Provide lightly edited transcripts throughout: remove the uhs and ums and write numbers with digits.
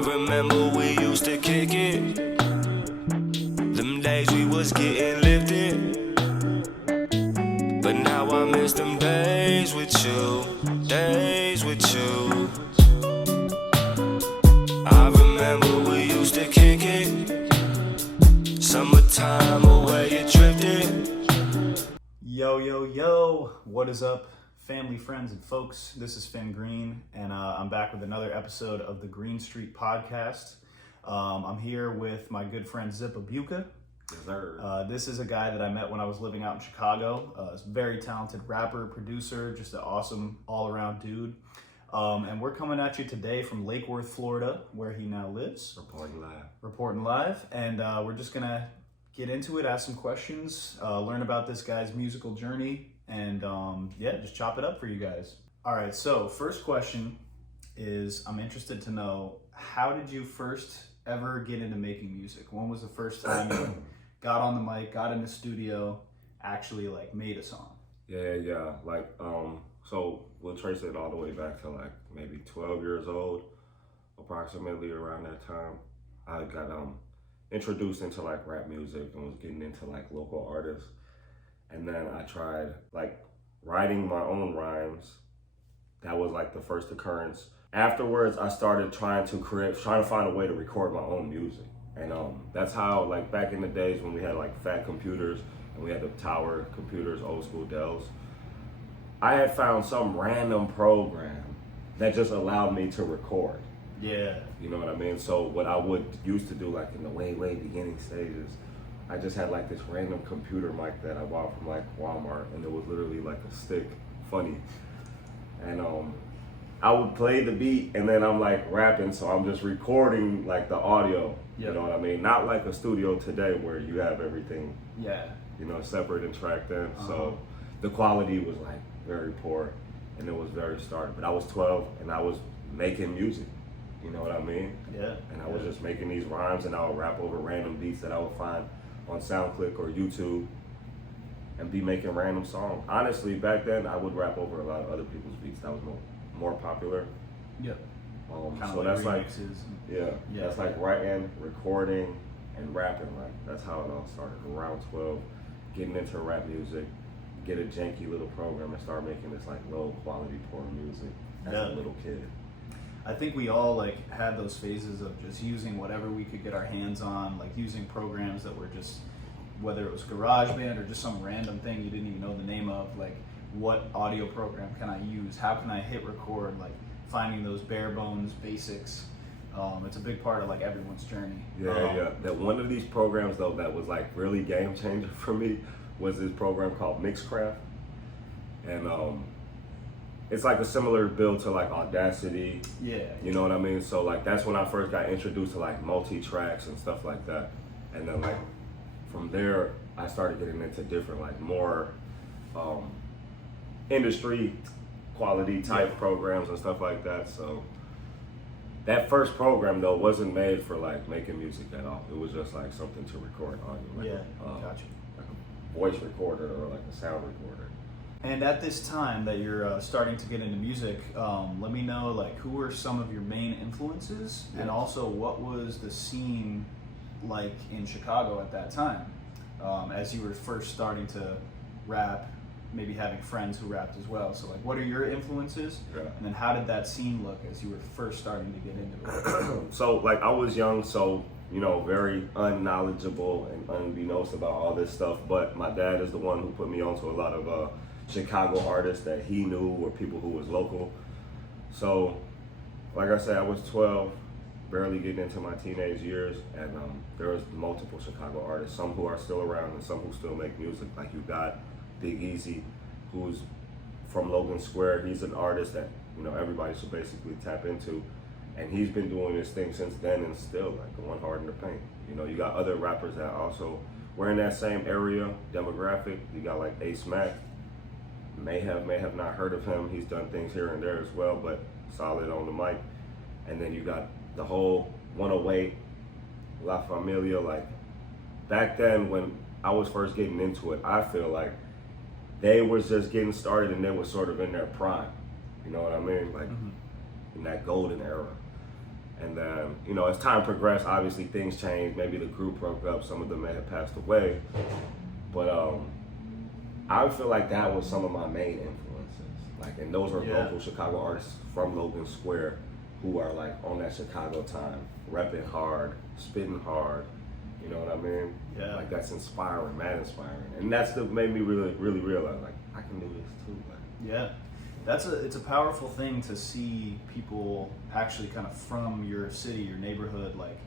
remember we used to kick it. Them days we was getting lifted. But now I miss them days with you. Days with you. I remember we used to kick it. Summertime away you drifted. Yo, what is up, family, friends, and folks? This is Finn Green, and I'm back with another episode of the Green Street Podcast. I'm here with my good friend Zippa Byouka. Yes, sir. This is a guy that I met when I was living out in Chicago. He's a very talented rapper, producer, just an awesome all-around dude. And we're coming at you today from Lake Worth, Florida, where he now lives. Reporting live. And we're just going to get into it, ask some questions, learn about this guy's musical journey, and just chop it up for you guys. All right, so first question is, I'm interested to know, how did you first ever get into making music? When was the first time you got on the mic, got in the studio, actually like made a song? Yeah. So we'll trace it all the way back to like maybe 12 years old, approximately around that time. I got introduced into like rap music and was getting into like local artists. And then I tried like writing my own rhymes. That was like the first occurrence. Afterwards, I started trying to find a way to record my own music. And that's how, like back in the days when we had like fat computers and we had the tower computers, old school Dells, I had found some random program that just allowed me to record. Yeah. You know what I mean? So what I would used to do like in the way beginning stages, I just had like this random computer mic that I bought from like Walmart, and it was literally like a stick, funny. And I would play the beat and then I'm like rapping, so I'm just recording like the audio. Yep. You know what I mean? Not like a studio today where you have everything, separate and tracked in. So the quality was like very poor and it was very stark. But I was 12 and I was making music. You know what I mean? Yeah. And I was just making these rhymes and I would rap over random beats that I would find on SoundClick or YouTube and be making random songs. Honestly, back then I would rap over a lot of other people's beats. That was more popular. Yep. So that's like, that's like writing, recording, and rapping. Like that's how it all started. Around 12, getting into rap music, get a janky little program and start making this like low quality poor music as a little kid. I think we all like had those phases of just using whatever we could get our hands on, like using programs that were just, whether it was GarageBand or just some random thing you didn't even know the name of, like what audio program can I use? How can I hit record? Like finding those bare bones basics. It's a big part of like everyone's journey. That one of these programs though that was like really game changer for me was this program called Mixcraft. And it's like a similar build to like Audacity. Yeah. You know what I mean? So like that's when I first got introduced to like multi-tracks and stuff like that. And then like from there I started getting into different like more industry quality type programs and stuff like that. So that first program though wasn't made for like making music at all. It was just like something to record audio. Gotcha. Like a voice recorder or like a sound recorder. And at this time that you're starting to get into music, let me know like who were some of your main influences, and also what was the scene like in Chicago at that time, as you were first starting to rap, maybe having friends who rapped as well. So like, what are your influences, and then how did that scene look as you were first starting to get into it? So like I was young, so very unknowledgeable and unbeknownst about all this stuff. But my dad is the one who put me onto a lot of Chicago artists that he knew were people who was local. So, like I said, I was 12, barely getting into my teenage years, and there was multiple Chicago artists, some who are still around and some who still make music. Like you got Big Easy, who's from Logan Square. He's an artist that everybody should basically tap into, and he's been doing this thing since then and still like going hard in the paint. You got other rappers that also were in that same area demographic. You got like Ace Mack. May have not heard of him. He's done things here and there as well, but solid on the mic. And then you got the whole 108, La Familia. Like back then when I was first getting into it, I feel like they was just getting started and they were sort of in their prime. You know what I mean? Like in that golden era. And then, you know, as time progressed, obviously things changed. Maybe the group broke up. Some of them may have passed away. But I feel like that was some of my main influences. Like, and those are local Chicago artists from Logan Square who are like on that Chicago time, repping hard, spitting hard. You know what I mean? Yeah. Like, that's inspiring, mad inspiring. And that's what made me really, really realize, like, I can do this too. Like, yeah. It's a powerful thing to see people actually kind of from your city, your neighborhood, like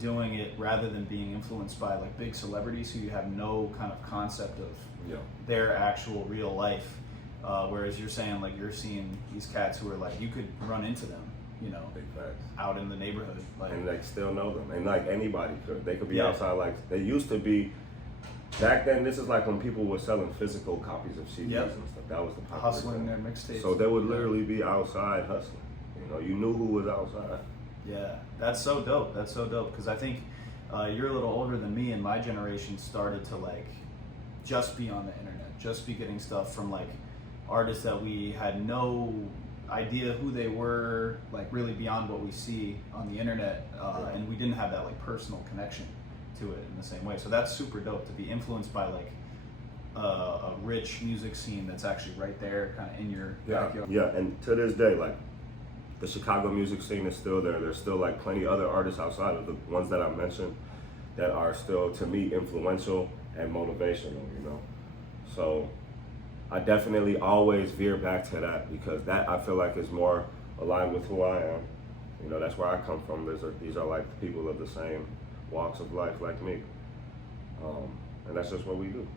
doing it rather than being influenced by like big celebrities who you have no kind of concept of their actual real life. Whereas you're saying like you're seeing these cats who are like you could run into them, you know, big facts. out in the neighborhood, like, and like still know them, and like anybody could. They could be outside. Like they used to be. Back then, this is like when people were selling physical copies of CDs and stuff. That was the popular hustling thing. their mixtapes. So they would literally be outside hustling. You know, you knew who was outside. Yeah, that's so dope. That's so dope because I think you're a little older than me, and my generation started to like just be on the internet, just be getting stuff from like artists that we had no idea who they were, like really beyond what we see on the internet, and we didn't have that like personal connection to it in the same way. So that's super dope to be influenced by like a rich music scene that's actually right there kind of in your backyard. Yeah, and to this day, like the Chicago music scene is still there. There's still like plenty other artists outside of the ones that I mentioned that are still, to me, influential and motivational, you know? So I definitely always veer back to that because that I feel like is more aligned with who I am. You know, that's where I come from. These are like people of the same walks of life like me, and that's just what we do.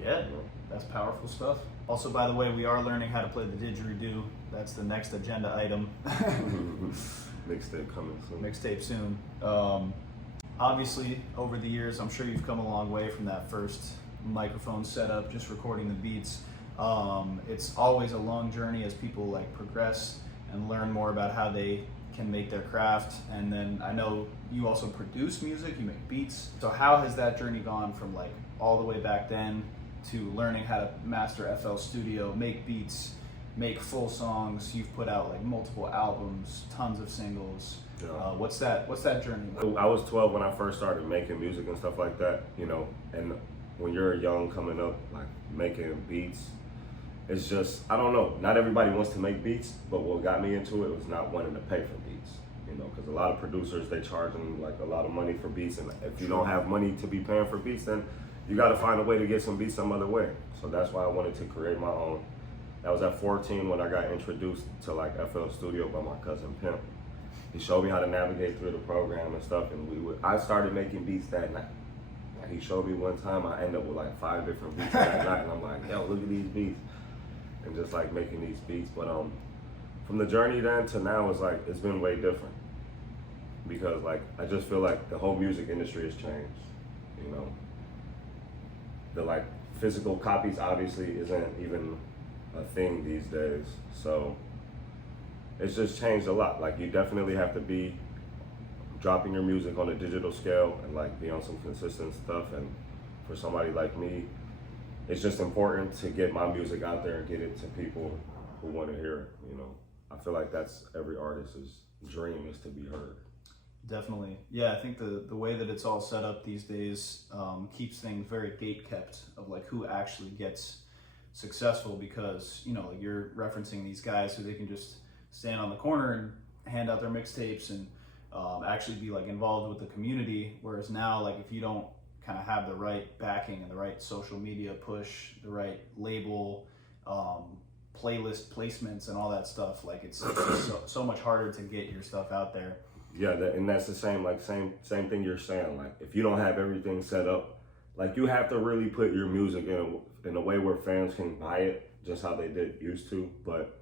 Yeah, you know? That's powerful stuff. Also, by the way, we are learning how to play the didgeridoo. That's the next agenda item. Mixtape coming soon. Mixtape soon. Obviously, over the years, I'm sure you've come a long way from that first microphone setup, just recording the beats. It's always a long journey as people like progress and learn more about how they can make their craft. And then I know you also produce music, you make beats. So how has that journey gone from like all the way back then to learning how to master FL Studio, make beats, make full songs? You've put out like multiple albums, tons of singles. Yeah. What's that journey like? I was 12 when I first started making music and stuff like that, you know, and when you're young coming up, like making beats, it's just, I don't know, not everybody wants to make beats, but what got me into it was not wanting to pay for beats, you know, because a lot of producers, they charge them like a lot of money for beats, and if you don't have money to be paying for beats, then you got to find a way to get some beats some other way. So that's why I wanted to create my own. That was at 14 when I got introduced to like FL Studio by my cousin Pimp. He showed me how to navigate through the program and stuff, and I started making beats that night. Like he showed me one time, I ended up with like 5 different beats that night, and I'm like, yo, look at these beats. And just like making these beats. But from the journey then to now, it's been way different. Because like, I just feel like the whole music industry has changed, you know. The like physical copies obviously isn't even a thing these days. So it's just changed a lot. Like you definitely have to be dropping your music on a digital scale and like be on some consistent stuff. And for somebody like me, it's just important to get my music out there and get it to people who want to hear it, you know. I feel like that's every artist's dream, is to be heard. Definitely. Yeah, I think the way that it's all set up these days keeps things very gate-kept of like who actually gets successful, because, you know, like you're referencing these guys who they can just stand on the corner and hand out their mixtapes and actually be like involved with the community. Whereas now, like if you don't kind of have the right backing and the right social media push, the right label, playlist placements and all that stuff, like it's so much harder to get your stuff out there. Yeah, and that's the same thing you're saying. Like if you don't have everything set up, like you have to really put your music in a way where fans can buy it just how they used to. But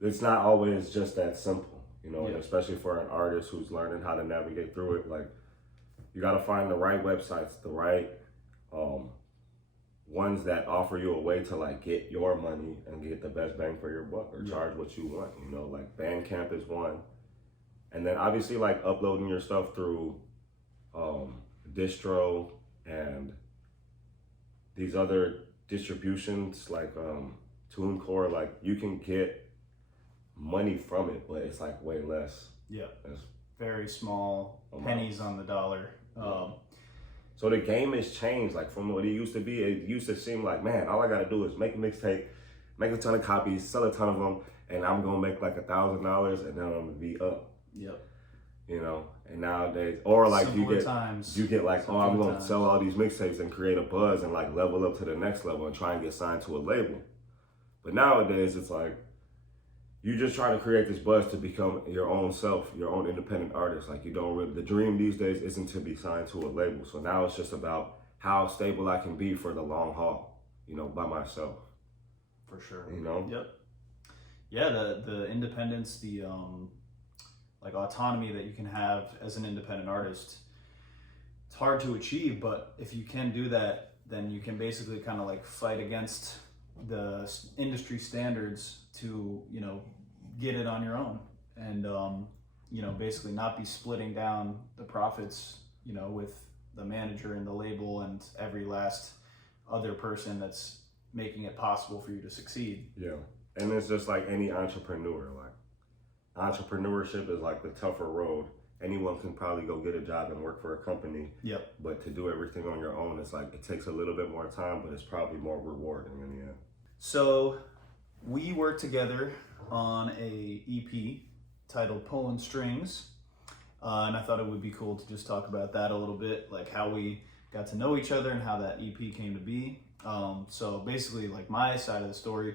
it's not always just that simple, you know. And especially for an artist who's learning how to navigate through it, like you got to find the right websites, the right ones that offer you a way to like get your money and get the best bang for your buck, or charge what you want, you know. Like Bandcamp is one. And then obviously like uploading your stuff through distro and these other distributions like TuneCore, like you can get money from it, but it's like way less Yeah. It's Very small pennies on the dollar. So the game has changed, like from what it used to be. It used to seem like, man, all I gotta do is make a mixtape, make a ton of copies, sell a ton of them, and I'm gonna make like $1,000, and then I'm gonna be up. Yep. You know, and nowadays, or like you get like, oh, I'm gonna sell all these mixtapes and create a buzz and like level up to the next level and try and get signed to a label. But nowadays, it's like you just try to create this buzz to become your own self, your own independent artist. Like you don't really, the dream these days isn't to be signed to a label. So now it's just about how stable I can be for the long haul, you know, by myself. For sure. You know? Yep. Yeah, the independence, the like autonomy that you can have as an independent artist, it's hard to achieve, but if you can do that, then you can basically kind of like fight against the industry standards to, you know, get it on your own, and you know, basically not be splitting down the profits, you know, with the manager and the label and every last other person that's making it possible for you to succeed. Yeah. And it's just like any entrepreneur, like entrepreneurship is like the tougher road. Anyone can probably go get a job and work for a company. Yep. But to do everything on your own, it's like, it takes a little bit more time, but it's probably more rewarding in the end. So we worked together on a EP titled Pulling Strings. And I thought it would be cool to just talk about that a little bit, like how we got to know each other and how that EP came to be. So basically, like my side of the story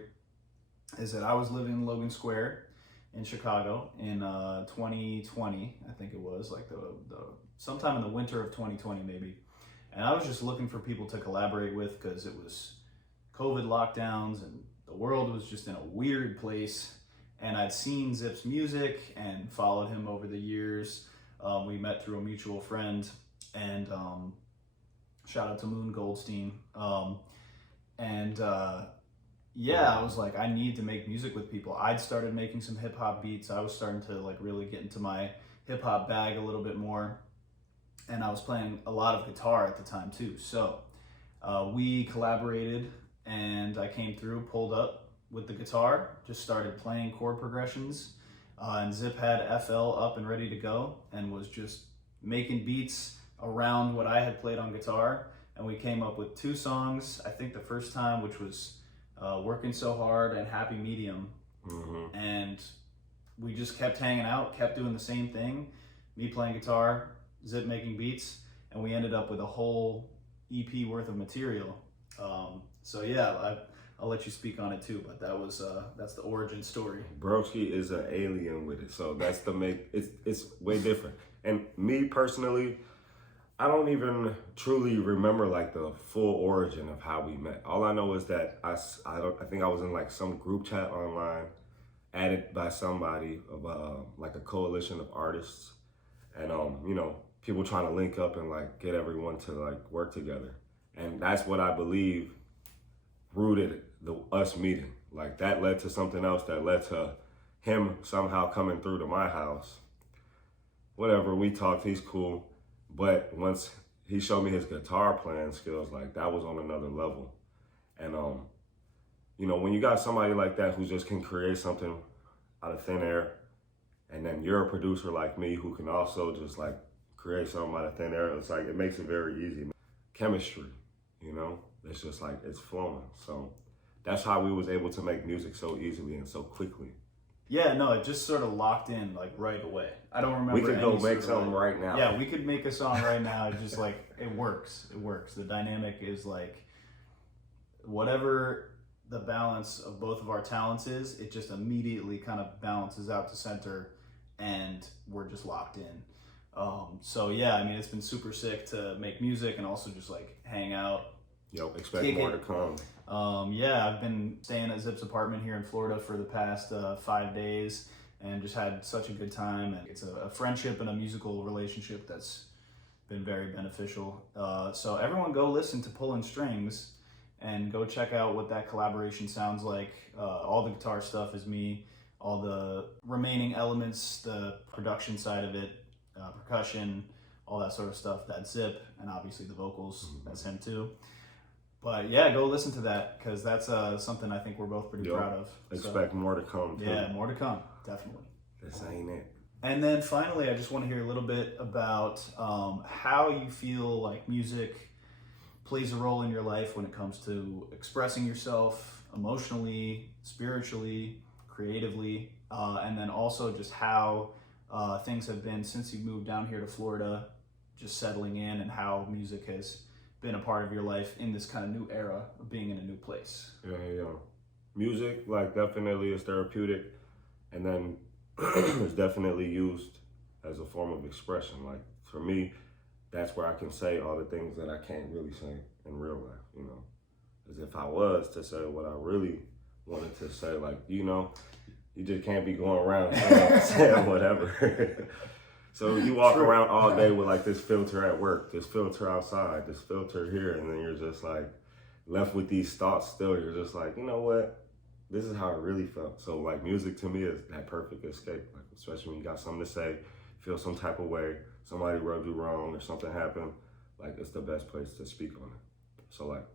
is that I was living in Logan Square in Chicago in 2020, I think it was, like the sometime in the winter of 2020 maybe. And I was just looking for people to collaborate with because it was COVID lockdowns and the world was just in a weird place. And I'd seen Zip's music and followed him over the years. We met through a mutual friend, and shout out to Moon Goldstein. Yeah, I was like, I need to make music with people. I'd started making some hip hop beats. I was starting to like really get into my hip hop bag a little bit more. And I was playing a lot of guitar at the time too. So we collaborated, and I came through, pulled up with the guitar, just started playing chord progressions. And Zip had FL up and ready to go and was just making beats around what I had played on guitar. And we came up with 2 songs, I think the first time, which was Working So Hard and Happy Medium. Mm-hmm. And we just kept hanging out, kept doing the same thing, me playing guitar, Zip making beats, and we ended up with a whole EP worth of material. So yeah, I'll let you speak on it too, but that's the origin story. Broski is an alien with it, so that's it's way different. And me personally, I don't even truly remember like the full origin of how we met. All I know is that I think I was in like some group chat online, added by somebody of like a coalition of artists, and you know, people trying to link up and like get everyone to like work together, and that's what I believe rooted us meeting. Like that led to something else that led to him somehow coming through to my house. Whatever, we talked, he's cool. But once he showed me his guitar playing skills, like that was on another level. And you know, when you got somebody like that who just can create something out of thin air, and then you're a producer like me who can also just like create something out of thin air, it's like it makes it very easy. Chemistry, you know, it's just like it's flowing. So that's how we was able to make music so easily and so quickly. Yeah, no, it just sort of locked in like right away. I don't remember. We could go make something right now. Yeah, we could make a song right now. It's just like it works. It works. The dynamic is like whatever the balance of both of our talents is, it just immediately kind of balances out to center, and we're just locked in. So yeah, I mean, it's been super sick to make music and also just like hang out. Yo, expect more to come. Yeah, I've been staying at Zip's apartment here in Florida for the past 5 days and just had such a good time. And it's a friendship and a musical relationship that's been very beneficial. So everyone go listen to Pullin' Strings and go check out what that collaboration sounds like. All the guitar stuff is me. All the remaining elements, the production side of it, percussion, all that sort of stuff, that's Zip. And obviously the vocals, that's him too. But yeah, go listen to that because that's something I think we're both pretty proud of. Expect more to come too. Yeah, more to come, definitely. This ain't it. And then finally, I just want to hear a little bit about how you feel like music plays a role in your life when it comes to expressing yourself emotionally, spiritually, creatively, and then also just how things have been since you moved down here to Florida, just settling in, and how music has been a part of your life in this kind of new era of being in a new place. Yeah. Music, like, definitely is therapeutic, and then it's definitely used as a form of expression. Like, for me, that's where I can say all the things that I can't really say in real life, you know. As if I was to say what I really wanted to say, like, you know, you just can't be going around saying whatever. So you walk around all day with like this filter at work, this filter outside, this filter here, and then you're just like left with these thoughts still. You're just like, you know what? This is how I really felt. So like music to me is that perfect escape, like especially when you got something to say, feel some type of way, somebody rubbed you wrong or something happened, like it's the best place to speak on it. So like,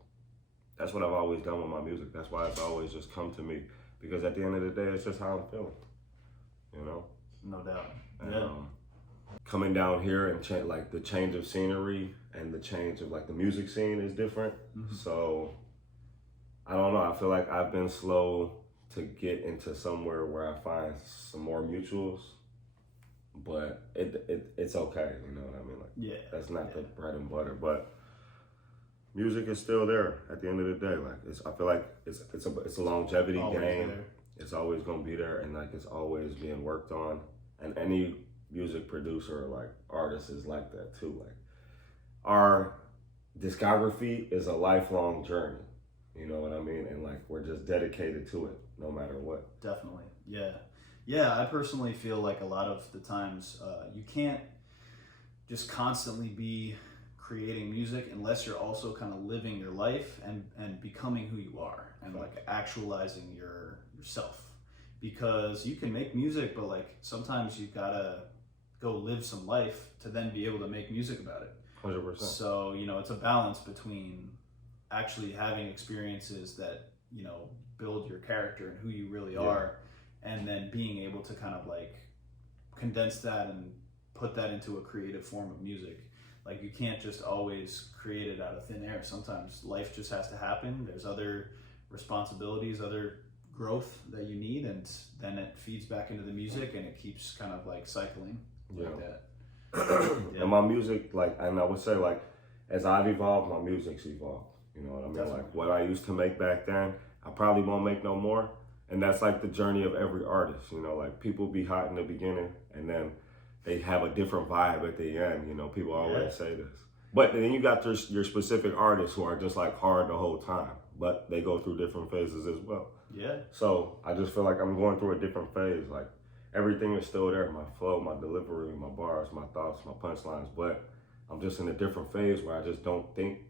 that's what I've always done with my music. That's why it's always just come to me, because at the end of the day, it's just how I'm feeling, you know? No doubt. And, Yeah. Coming down here and like the change of scenery and the change of like the music scene is different. Mm-hmm. So I don't know. I feel like I've been slow to get into somewhere where I find some more mutuals, but it's okay. You know what I mean? Like, Yeah. that's not the bread and butter, but music is still there at the end of the day. Like I feel like it's a longevity Always game. there. It's always gonna be there, and like it's always being worked on. And any music producer or like artist is like that too. Like our discography is a lifelong journey. You know what I mean? And like we're just dedicated to it, no matter what. Definitely. Yeah. I personally feel like a lot of the times you can't just constantly be creating music unless you're also kind of living your life and becoming who you are and like actualizing yourself. Because you can make music, but like sometimes you gotta go live some life to then be able to make music about it. 100%. So, you know, it's a balance between actually having experiences that, you know, build your character and who you really are, and then being able to kind of like condense that and put that into a creative form of music. Like you can't just always create it out of thin air. Sometimes life just has to happen. There's other responsibilities, other growth that you need, and then it feeds back into the music and it keeps kind of like cycling like that. And my music, like, and I would say like, as I've evolved, my music's evolved. You know what I mean? Definitely. Like what I used to make back then, I probably won't make no more. And that's like the journey of every artist. You know, like people be hot in the beginning and then they have a different vibe at the end. You know, people always say this. But then you got your specific artists who are just like hard the whole time, but they go through different phases as well. Yeah. So I just feel like I'm going through a different phase. Like everything is still there, my flow, my delivery, my bars, my thoughts, my punchlines, but I'm just in a different phase where I just don't think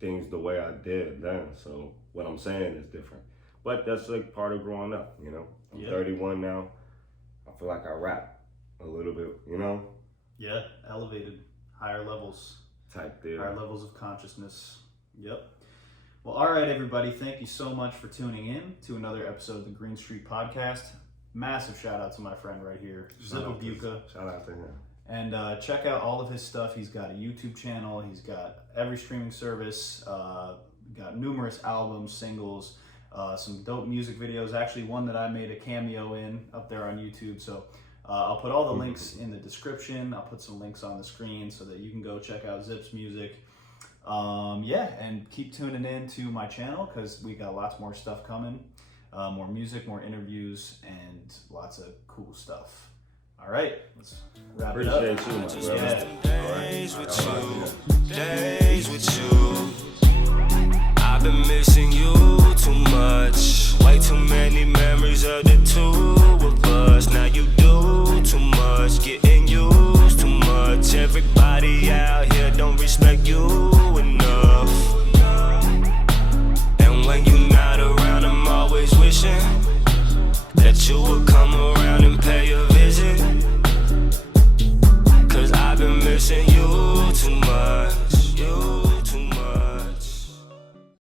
things the way I did then. So what I'm saying is different. But that's like part of growing up, you know? I'm 31 now. I feel like I rap a little bit, you know? Yeah, elevated, higher levels. Type deal. Higher levels of consciousness. Yep. Well, all right, everybody. Thank you so much for tuning in to another episode of the Green Street Podcast. Massive shout out to my friend right here, Zippa Byouka. Shout out to him. And check out all of his stuff. He's got a YouTube channel. He's got every streaming service. Got numerous albums, singles, some dope music videos. Actually, one that I made a cameo in up there on YouTube. So I'll put all the links in the description. I'll put some links on the screen so that you can go check out Zip's music. And keep tuning in to my channel because we got lots more stuff coming. More music, more interviews, and lots of cool stuff. All right, let's wrap it up. Appreciate you, my brother. Days with you, days with you. I've been missing you too much. Way too many memories of the two.